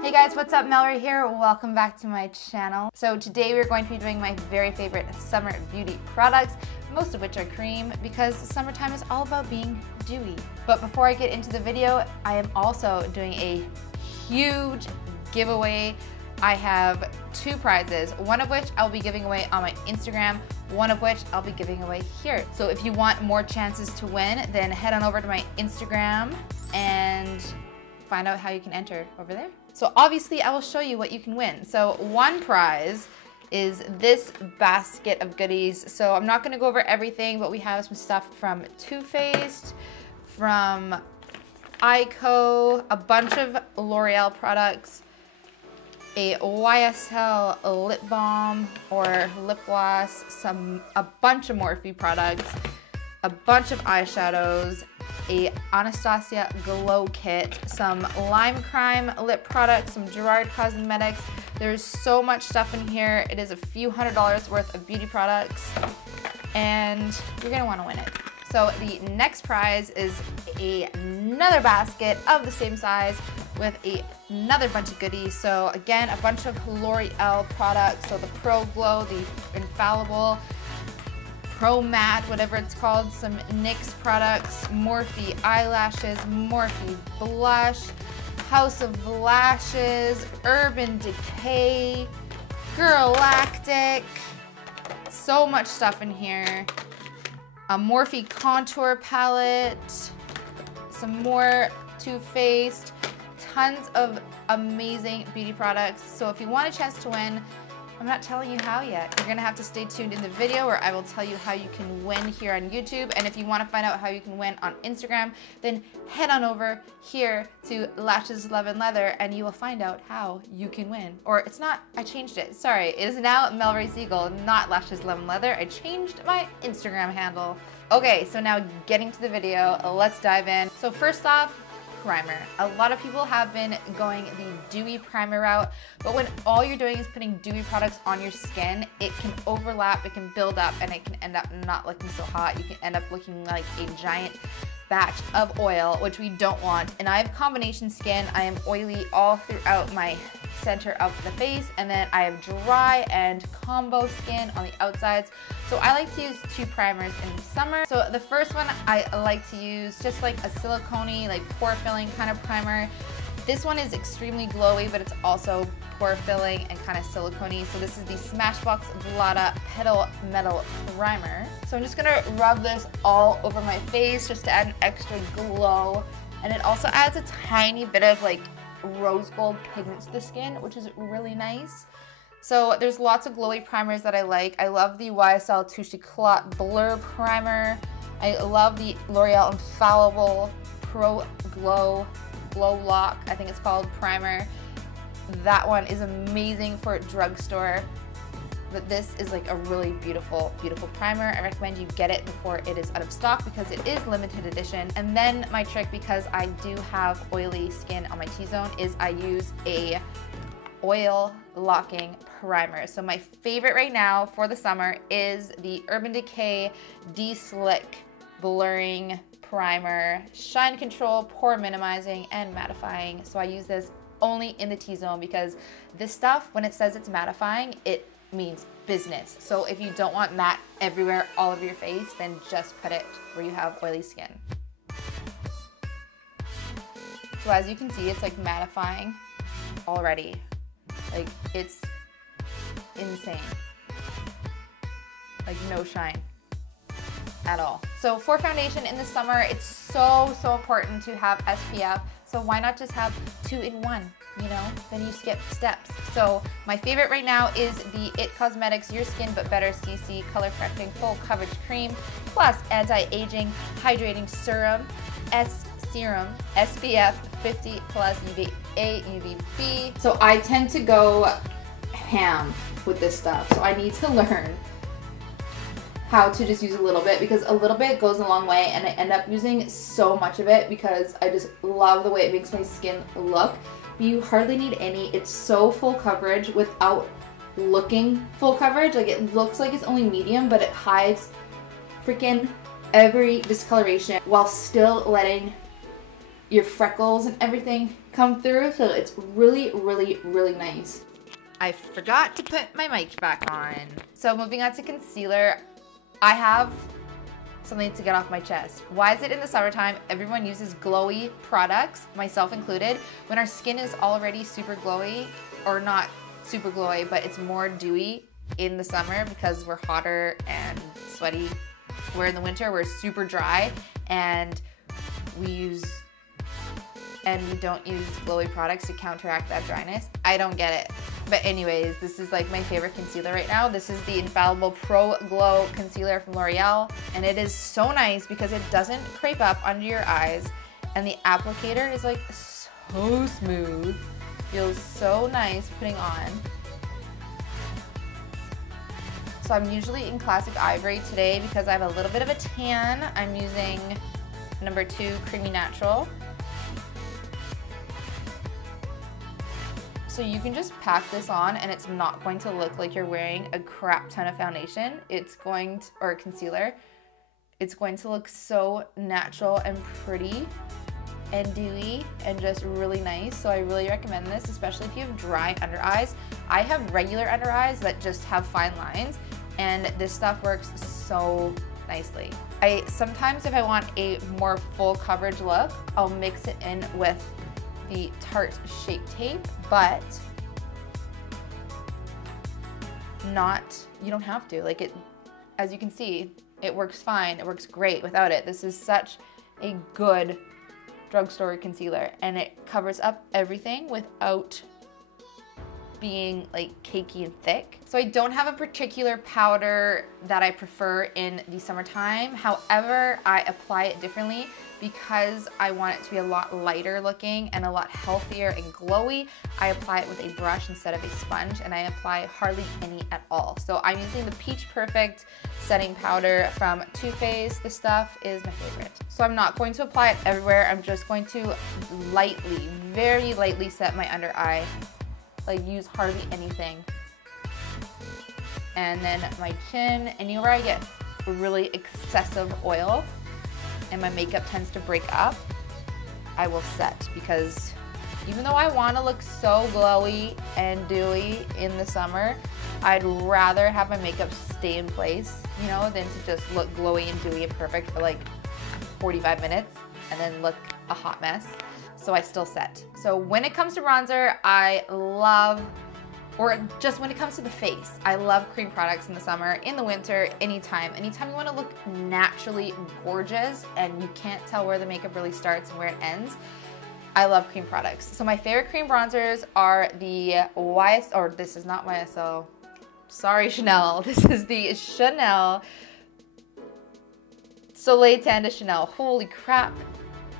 Hey guys, what's up? Melrae here. Welcome back to my channel. So today we're going to be doing my very favorite summer beauty products, most of which are cream because summertime is all about being dewy. But before I get into the video, I am also doing a huge giveaway. I have two prizes, one of which I'll be giving away on my Instagram, one of which I'll be giving away here. So if you want more chances to win, then head on over to my Instagram and find out how you can enter over there. So obviously I will show you what you can win. So one prize is this basket of goodies. So I'm not gonna go over everything, but we have some stuff from Too Faced, from Ico, a bunch of L'Oreal products, a YSL lip balm or lip gloss, a bunch of Morphe products, a bunch of eyeshadows, a Anastasia Glow Kit, some Lime Crime lip products, some Gerard Cosmetics. There's so much stuff in here. It is a few $100s worth of beauty products, and you're gonna wanna win it. So the next prize is another basket of the same size with another bunch of goodies. So again, a bunch of L'Oreal products. So the Pro Glow, the Infallible, Pro Matte, whatever it's called, some NYX products, Morphe eyelashes, Morphe blush, House of Lashes, Urban Decay, Girlactic, so much stuff in here. A Morphe contour palette, some more Too Faced, tons of amazing beauty products. So if you want a chance to win, I'm not telling you how yet. You're gonna have to stay tuned in the video where I will tell you how you can win here on YouTube. And if you wanna find out how you can win on Instagram, then head on over here to Lashes, Love, and Leather and you will find out how you can win. Or it's not, I changed it, sorry. It is now Melrae Segal, not Lashes, Love, and Leather. I changed my Instagram handle. Okay, so now getting to the video, let's dive in. So first off, primer. A lot of people have been going the dewy primer route, but when all you're doing is putting dewy products on your skin, it can overlap, it can build up, and it can end up not looking so hot. You can end up looking like a giant batch of oil, which we don't want. And I have combination skin. I am oily all throughout my center of the face, and then I have dry and combo skin on the outsides. So I like to use two primers in the summer. So the first one I like to use just like a silicone-y, like pore filling kind of primer. This one is extremely glowy, but it's also pore filling and kind of silicone-y. So this is the Smashbox Vlada Petal Metal Primer. So I'm just gonna rub this all over my face just to add an extra glow. And it also adds a tiny bit of like rose gold pigment to the skin, which is really nice. So there's lots of glowy primers that I like. I love the YSL Touche Éclat Blur Primer. I love the L'Oreal Infallible Pro Glow Lock, I think it's called, primer. That one is amazing for drugstore. But this is like a really beautiful, beautiful primer. I recommend you get it before it is out of stock because it is limited edition. And then my trick, because I do have oily skin on my T-zone, is I use a oil locking primer. So my favorite right now for the summer is the Urban Decay Deslick Blurring Primer. Shine control, pore minimizing, and mattifying. So I use this only in the T-zone because this stuff, when it says it's mattifying, it means business. So if you don't want matte everywhere, all over your face, then just put it where you have oily skin. So as you can see, it's like mattifying already. Like, it's insane. Like, no shine at all. So for foundation in the summer, it's so important to have SPF. So why not just have 2-in-1, you know? Then you skip steps. So my favorite right now is the IT Cosmetics Your Skin But Better CC Color Correcting Full Coverage Cream plus Anti-Aging Hydrating Serum, Serum, SPF 50 plus UVA, UVB. So I tend to go ham with this stuff. So I need to learn how to just use a little bit because a little bit goes a long way, and I end up using so much of it because I just love the way it makes my skin look. But you hardly need any. It's so full coverage without looking full coverage. Like, it looks like it's only medium, but it hides freaking every discoloration while still letting your freckles and everything come through. So it's really, really, really nice. I forgot to put my mic back on. So moving on to concealer, I have something to get off my chest. Why is it in the summertime everyone uses glowy products, myself included, when our skin is already super glowy, or not super glowy, but it's more dewy in the summer because we're hotter and sweaty. Where in the winter we're super dry and we don't use glowy products to counteract that dryness. I don't get it. But anyways, this is like my favorite concealer right now. This is the Infallible Pro Glow Concealer from L'Oreal. And it is so nice because it doesn't crepe up under your eyes. And the applicator is like so smooth. Feels so nice putting on. So I'm usually in Classic Ivory today because I have a little bit of a tan. I'm using number 2 Creamy Natural. So you can just pack this on and it's not going to look like you're wearing a crap ton of foundation. It's going to, or concealer. It's going to look so natural and pretty and dewy and just really nice. So I really recommend this, especially if you have dry under eyes. I have regular under eyes that just have fine lines, and this stuff works so nicely. Sometimes if I want a more full coverage look, I'll mix it in with the Tarte Shape Tape, but you don't have to. Like it, as you can see, it works fine. It works great without it. This is such a good drugstore concealer, and it covers up everything without being like cakey and thick. So I don't have a particular powder that I prefer in the summertime. However, I apply it differently because I want it to be a lot lighter looking and a lot healthier and glowy. I apply it with a brush instead of a sponge, and I apply hardly any at all. So I'm using the Peach Perfect setting powder from Too Faced. This stuff is my favorite. So I'm not going to apply it everywhere. I'm just going to lightly, very lightly set my under eye. Like use hardly anything. And then my chin, anywhere I get really excessive oil and my makeup tends to break up, I will set, because even though I want to look so glowy and dewy in the summer, I'd rather have my makeup stay in place, you know, than to just look glowy and dewy and perfect for like 45 minutes and then look a hot mess. So I still set. So when it comes to bronzer, I love, or just when it comes to the face, I love cream products in the summer, in the winter, anytime. Anytime you want to look naturally gorgeous and you can't tell where the makeup really starts and where it ends, I love cream products. So my favorite cream bronzers are the this is not YSL, sorry Chanel, this is the Chanel Soleil Tan de Chanel. Holy crap,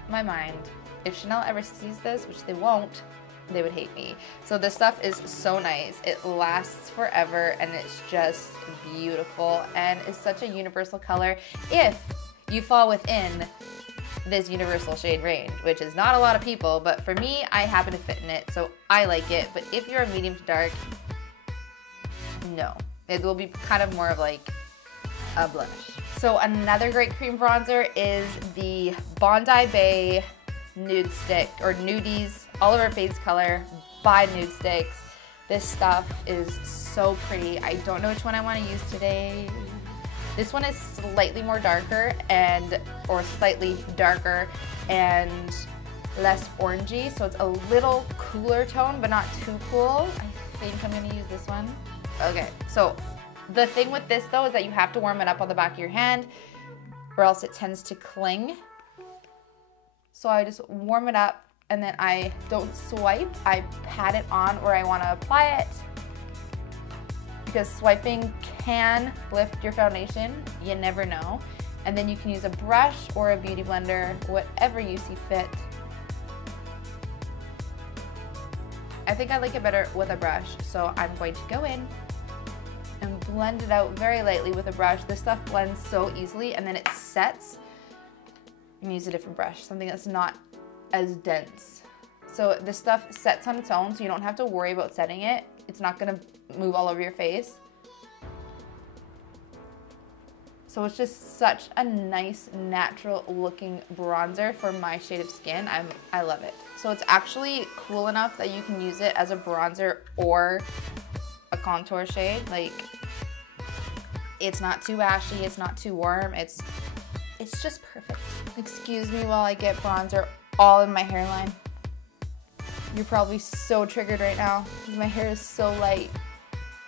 my mind. If Chanel ever sees this, which they won't, they would hate me. So this stuff is so nice. It lasts forever and it's just beautiful and is such a universal color if you fall within this universal shade range, which is not a lot of people, but for me, I happen to fit in it, so I like it. But if you're a medium to dark, no. It will be kind of more of like a blush. So another great cream bronzer is the Bondi Bay Nude Stick, or Nudies, all over fades color by Nude Sticks. This stuff is so pretty. I don't know which one I want to use today. This one is slightly more darker or slightly darker and less orangey, so it's a little cooler tone, but not too cool. I think I'm gonna use this one. Okay, so the thing with this though is that you have to warm it up on the back of your hand or else it tends to cling. So I just warm it up and then I don't swipe. I pat it on where I want to apply it, because swiping can lift your foundation. You never know. And then you can use a brush or a beauty blender, whatever you see fit. I think I like it better with a brush, so I'm going to go in and blend it out very lightly with a brush. This stuff blends so easily and then it sets. You can use a different brush, something that's not as dense. So this stuff sets on its own, so you don't have to worry about setting it. It's not gonna move all over your face. So it's just such a nice, natural looking bronzer for my shade of skin. I love it. So it's actually cool enough that you can use it as a bronzer or a contour shade. Like, it's not too ashy, it's not too warm, it's just perfect. Excuse me while I get bronzer all in my hairline. You're probably so triggered right now. My hair is so light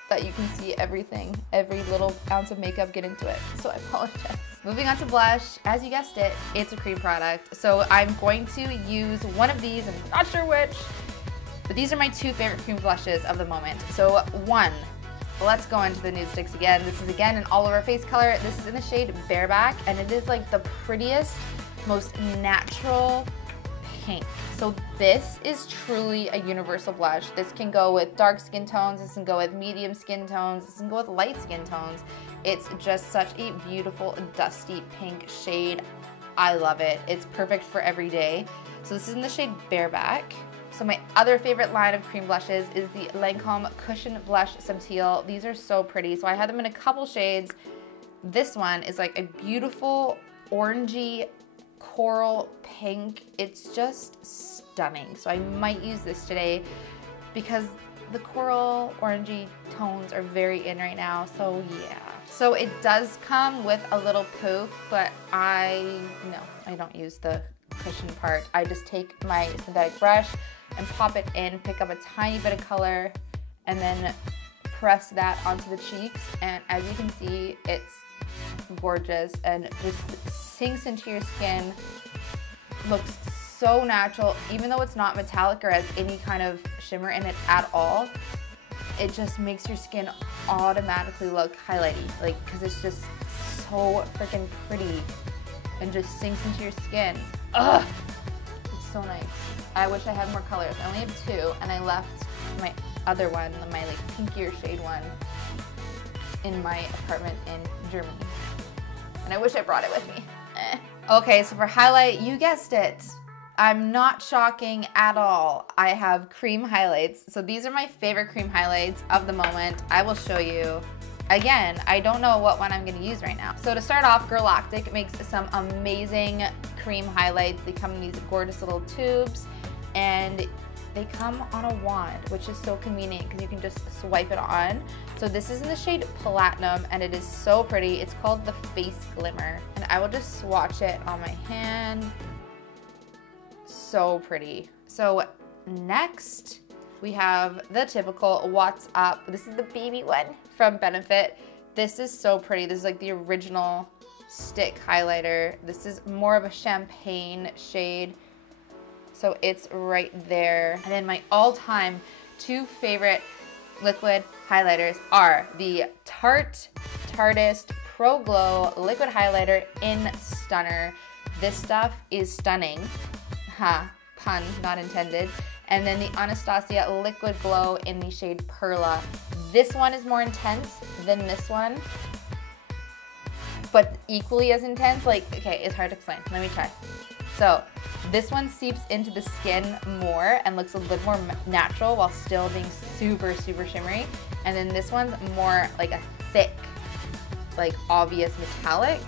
that you can see everything, every little ounce of makeup get into it. So I apologize. Moving on to blush, as you guessed it, it's a cream product. So I'm going to use one of these, I'm not sure which, but these are my two favorite cream blushes of the moment. So one, let's go into the nude sticks again. This is again an all over face color. This is in the shade Bareback, and it is like the prettiest, most natural pink. So this is truly a universal blush. This can go with dark skin tones, this can go with medium skin tones, this can go with light skin tones. It's just such a beautiful, dusty pink shade. I love it. It's perfect for every day. So this is in the shade Bareback. So my other favorite line of cream blushes is the Lancome Cushion Blush Subtil. These are so pretty. So I had them in a couple shades. This one is like a beautiful orangey coral pink. It's just stunning. So I might use this today because the coral orangey tones are very in right now. So yeah. So it does come with a little poof, but I don't use the cushion part. I just take my synthetic brush and pop it in, pick up a tiny bit of color, and then press that onto the cheeks. And as you can see, it's gorgeous and just sinks into your skin. Looks so natural, even though it's not metallic or has any kind of shimmer in it at all. It just makes your skin automatically look highlighty, like, because it's just so freaking pretty and just sinks into your skin. Ugh, it's so nice. I wish I had more colors. I only have two, and I left my other one, my like pinkier shade one, in my apartment in Germany. And I wish I brought it with me. Okay, so for highlight, you guessed it. I'm not shocking at all. I have cream highlights. So these are my favorite cream highlights of the moment. I will show you. Again, I don't know what one I'm gonna use right now. So to start off, Galactic makes some amazing cream highlights. They come in these gorgeous little tubes, and they come on a wand, which is so convenient because you can just swipe it on. So this is in the shade Platinum, and it is so pretty. It's called the Face Glimmer, and I will just swatch it on my hand. So pretty. So next, we have the typical What's Up. This is the baby one from Benefit. This is so pretty. This is like the original stick highlighter. This is more of a champagne shade. So it's right there. And then my all-time two favorite liquid highlighters are the Tarteist Pro Glow Liquid Highlighter in Stunner. This stuff is stunning. Ha, pun not intended. And then the Anastasia Liquid Glow in the shade Perla. This one is more intense than this one, but equally as intense. Like, okay, it's hard to explain. Let me try. So this one seeps into the skin more and looks a little more natural while still being super, super shimmery. And then this one's more like a thick, like obvious metallic,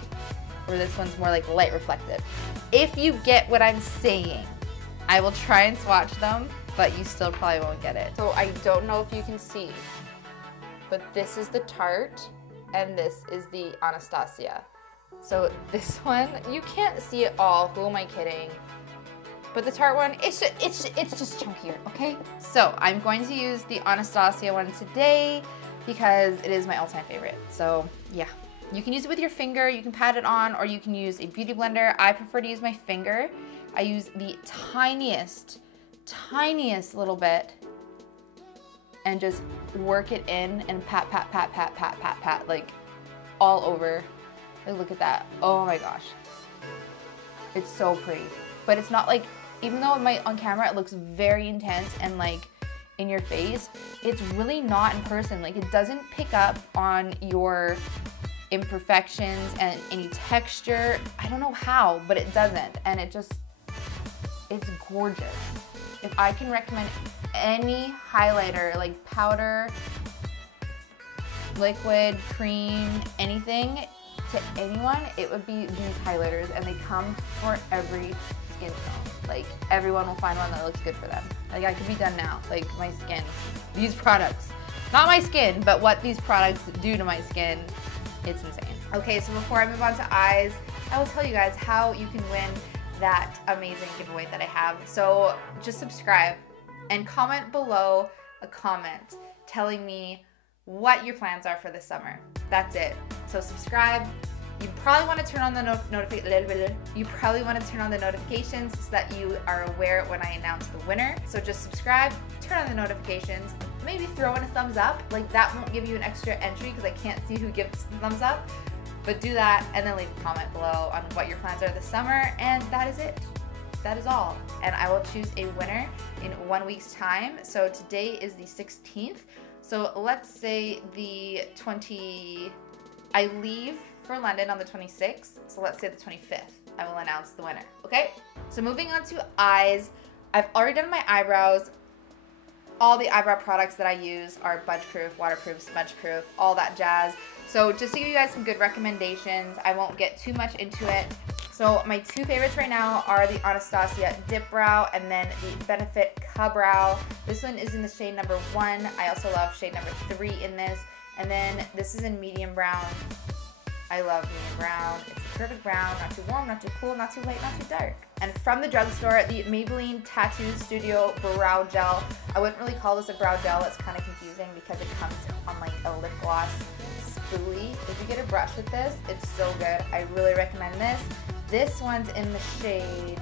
where this one's more like light reflective. If you get what I'm saying, I will try and swatch them, but you still probably won't get it. So I don't know if you can see, but this is the Tarte and this is the Anastasia. So this one, you can't see it all, who am I kidding? But the Tarte one, it's just chunkier, okay? So I'm going to use the Anastasia one today because it is my all-time favorite. So yeah, you can use it with your finger, you can pat it on, or you can use a beauty blender. I prefer to use my finger. I use the tiniest little bit and just work it in and pat, pat, pat, pat, pat, pat, pat, like all over. Like, look at that. Oh my gosh. It's so pretty. But it's not like, even though it might on camera, it looks very intense and like in your face, it's really not in person. Like, it doesn't pick up on your imperfections and any texture. I don't know how, but it doesn't. And it's gorgeous. If I can recommend any highlighter, like powder, liquid, cream, anything, to anyone, it would be these highlighters, and they come for every skin tone. Like, everyone will find one that looks good for them. Like, I could be done now. Like, my skin. These products. Not my skin, but what these products do to my skin, it's insane. Okay, so before I move on to eyes, I will tell you guys how you can win that amazing giveaway that I have. So just subscribe and comment below a comment telling me what your plans are for this summer. That's it. So subscribe. You probably want to turn on the notifications so that you are aware when I announce the winner. So just subscribe, turn on the notifications, maybe throw in a thumbs up. Like, that won't give you an extra entry because I can't see who gives the thumbs up. But do that, and then leave a comment below on what your plans are this summer, and that is it. That is all. And I will choose a winner in 1 week's time. So today is the 16th. So let's say I leave for London on the 26th. So let's say the 25th. I will announce the winner, okay? So moving on to eyes. I've already done my eyebrows. All the eyebrow products that I use are budge-proof, waterproof, smudge-proof, all that jazz. So just to give you guys some good recommendations, I won't get too much into it. So my two favorites right now are the Anastasia Dip Brow and then the Benefit Ka-Brow. This one is in the shade number 1. I also love shade number 3 in this. And then this is in medium brown. I love medium brown. It's the perfect brown, not too warm, not too cool, not too light, not too dark. And from the drugstore, the Maybelline Tattoo Studio Brow Gel. I wouldn't really call this a brow gel. It's kind of confusing because it comes on like a lip gloss spoolie. If you get a brush with this, it's so good. I really recommend this. This one's in the shade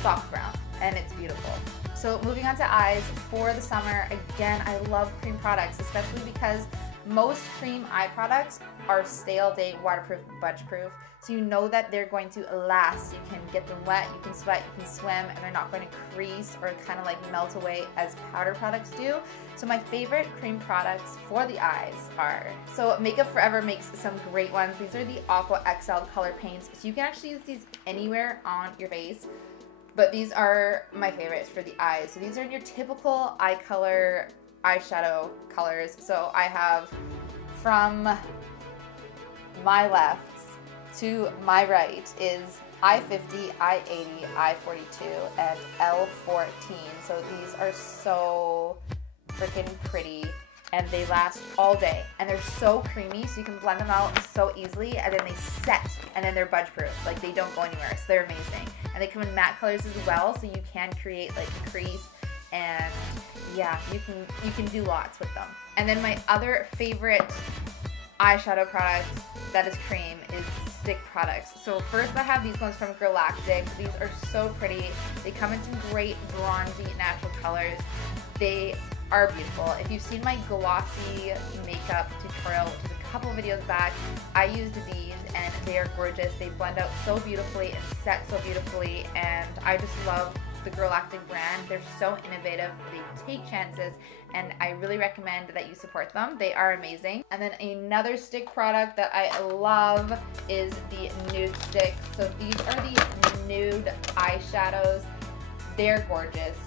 soft brown, and it's beautiful. So moving on to eyes for the summer, again, I love cream products, especially because most cream eye products are stale date, waterproof, budge proof. So you know that they're going to last. You can get them wet, you can sweat, you can swim, and they're not going to crease or kind of like melt away as powder products do. So my favorite cream products for the eyes are, so Makeup Forever makes some great ones. These are the Aqua XL color paints. So you can actually use these anywhere on your face, but these are my favorites for the eyes. So these are your typical eye color, eyeshadow colors. So I have from my left to my right is I-50, I-80, I-42, and L-14. So these are so freaking pretty, and they last all day. And they're so creamy, so you can blend them out so easily, and then they set, and then they're budge proof. Like, they don't go anywhere, so they're amazing. And they come in matte colors as well, so you can create like a crease, and yeah, you can do lots with them. And then my other favorite eyeshadow product that is cream is stick products. So first I have these ones from Galactic. These are so pretty. They come in some great bronzy natural colors. They are beautiful. If you've seen my glossy makeup tutorial, which is a couple videos back, I used these and they are gorgeous. They blend out so beautifully and set so beautifully, and I just love the Galactic brand. They're so innovative, they take chances, and I really recommend that you support them. They are amazing. And then another stick product that I love is the nude sticks. So these are the nude eyeshadows. They're gorgeous.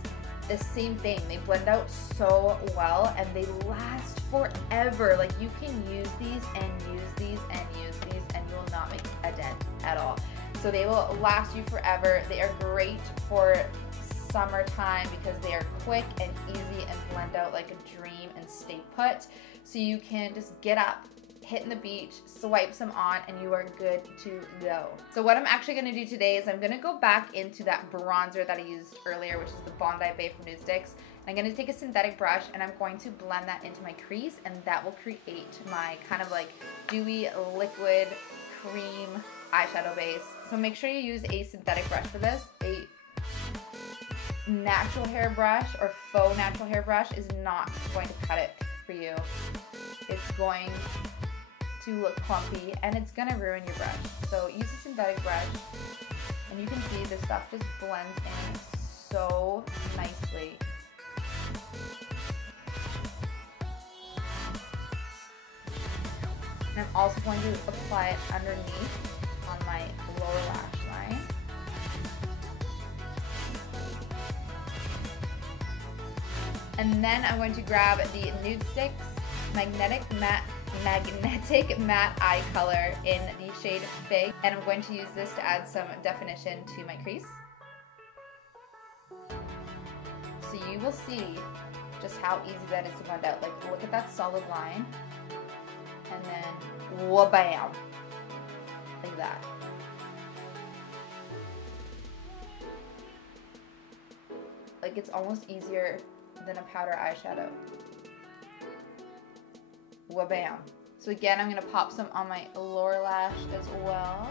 The same thing, they blend out so well and they last forever. Like, you can use these and use these and use these and you will not make a dent at all. So they will last you forever. They are great for summertime because they are quick and easy and blend out like a dream and stay put. So you can just get up, hit in the beach, swipe some on, and you are good to go. So what I'm actually gonna do today is I'm gonna go back into that bronzer that I used earlier, which is the Bondi Bay from Nude Sticks. I'm gonna take a synthetic brush and I'm going to blend that into my crease, and that will create my kind of like dewy liquid cream eyeshadow base. So make sure you use a synthetic brush for this. A natural hair brush or faux natural hair brush is not going to cut it for you. It's going to look clumpy and it's gonna ruin your brush. So use a synthetic brush, and you can see this stuff just blends in so nicely. And I'm also going to apply it underneath on my lower lash line. And then I'm going to grab the Nude Sticks Magnetic Matte Magnetic Matte Eye Color in the shade Fig. And I'm going to use this to add some definition to my crease. So you will see just how easy that is to blend out. Like, look at that solid line. And then, wha-bam. Like that. Like, it's almost easier than a powder eyeshadow. Wha-bam. So again, I'm gonna pop some on my lower lash as well.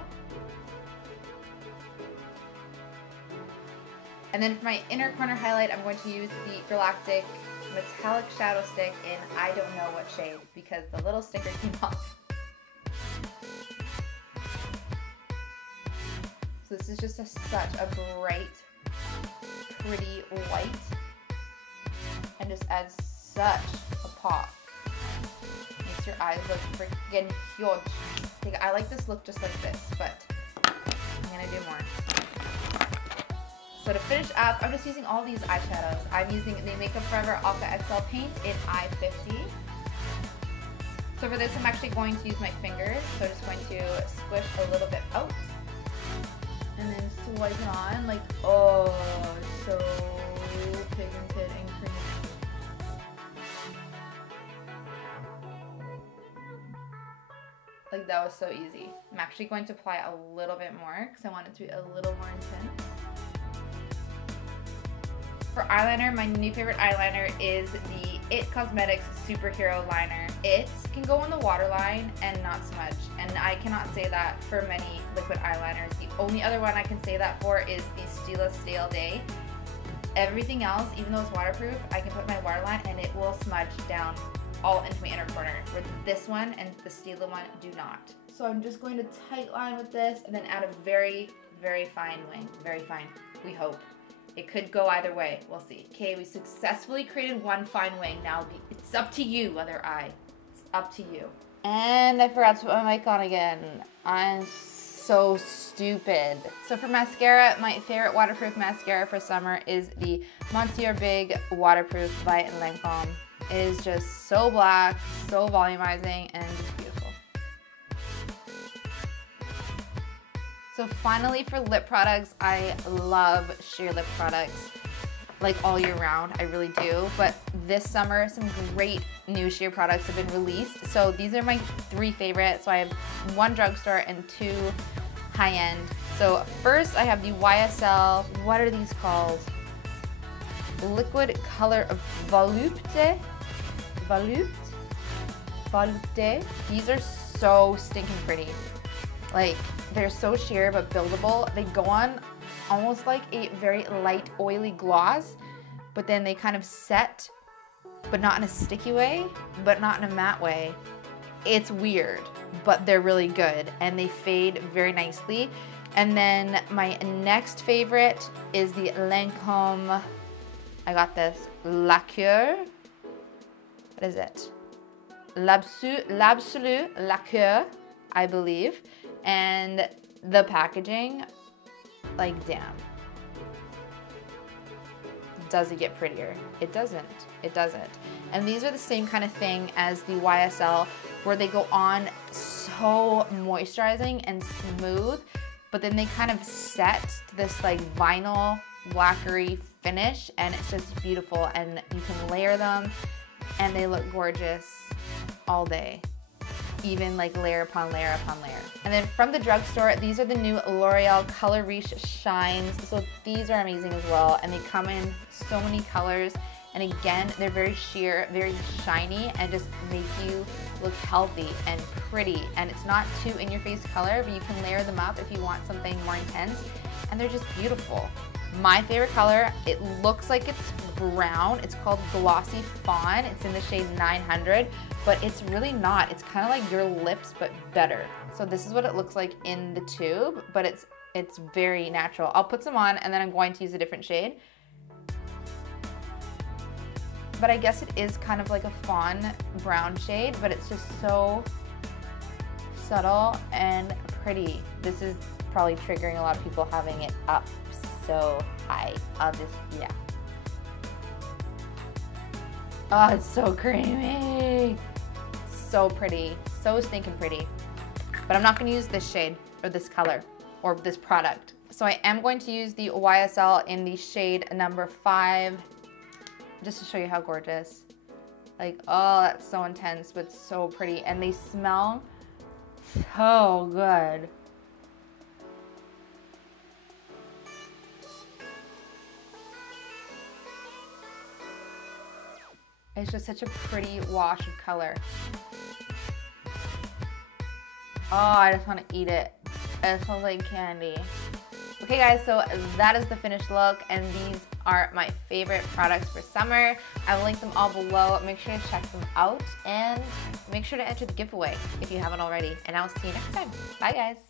And then for my inner corner highlight, I'm going to use the Galactic Metallic Shadow Stick in I don't know what shade because the little sticker came off. So this is just such a bright, pretty white, and just adds such a pop. Makes your eyes look freaking huge. I like this look just like this, but I'm gonna do more. So to finish up, I'm just using all these eyeshadows. I'm using the Makeup Forever Aqua XL paint in I-50. So for this, I'm actually going to use my fingers. So I'm just going to squish a little bit out and then swipe it on. Like, oh, so pigmented and creamy. Like, that was so easy. I'm actually going to apply a little bit more because I want it to be a little more intense. For eyeliner, my new favorite eyeliner is the IT Cosmetics Superhero Liner. It can go on the waterline and not smudge, and I cannot say that for many liquid eyeliners. The only other one I can say that for is the Stila Stale Day. Everything else, even though it's waterproof, I can put my waterline and it will smudge down all into my inner corner, where this one and the Stila one do not. So I'm just going to tight line with this and then add a very, very fine wing. Very fine, we hope. It could go either way, we'll see. Okay, we successfully created one fine wing. Now it's up to you, other eye. It's up to you. And I forgot to put my mic on again. I'm so stupid. So for mascara, my favorite waterproof mascara for summer is the Monsieur Big Waterproof by Lancome. It is just so black, so volumizing, and just beautiful. So finally for lip products, I love sheer lip products like all year round, I really do. But this summer, some great new sheer products have been released. So these are my 3 favorites. So I have 1 drugstore and 2 high-end. So first I have the YSL, what are these called? Liquid Color of Volupte. Volupte. These are so stinking pretty. Like, they're so sheer but buildable. They go on almost like a very light oily gloss, but then they kind of set, but not in a sticky way, but not in a matte way. It's weird, but they're really good and they fade very nicely. And then my next favorite is the Lancome, I got this, La Cure. What is it? L'Absolu La Cure, I believe. And the packaging, like, damn. Does it get prettier? It doesn't. It doesn't. And these are the same kind of thing as the YSL, where they go on so moisturizing and smooth, but then they kind of set to this like vinyl lacquery finish, and it's just beautiful, and you can layer them and they look gorgeous all day. Even like layer upon layer upon layer. And then from the drugstore, these are the new L'Oreal Color Riche Shines. So these are amazing as well, and they come in so many colors. And again, they're very sheer, very shiny, and just make you look healthy and pretty. And it's not too in-your-face color, but you can layer them up if you want something more intense. And they're just beautiful. My favorite color, it looks like it's brown. It's called Glossy Fawn. It's in the shade 900, but it's really not. It's kind of like your lips, but better. So this is what it looks like in the tube, but it's very natural. I'll put some on, and then I'm going to use a different shade. But I guess it is kind of like a fawn brown shade, but it's just so subtle and pretty. This is probably triggering a lot of people having it up so high. I'll just, yeah. Oh, it's so creamy. so pretty, so stinking pretty. But I'm not gonna use this shade or this color or this product. So I am going to use the YSL in the shade number 5, just to show you how gorgeous. Like, oh, that's so intense, but so pretty. And they smell so good. It's just such a pretty wash of color. Oh, I just want to eat it. It smells like candy. Okay guys, so that is the finished look, and these are my favorite products for summer. I will link them all below. Make sure to check them out and make sure to enter the giveaway if you haven't already. And I'll see you next time. Bye guys.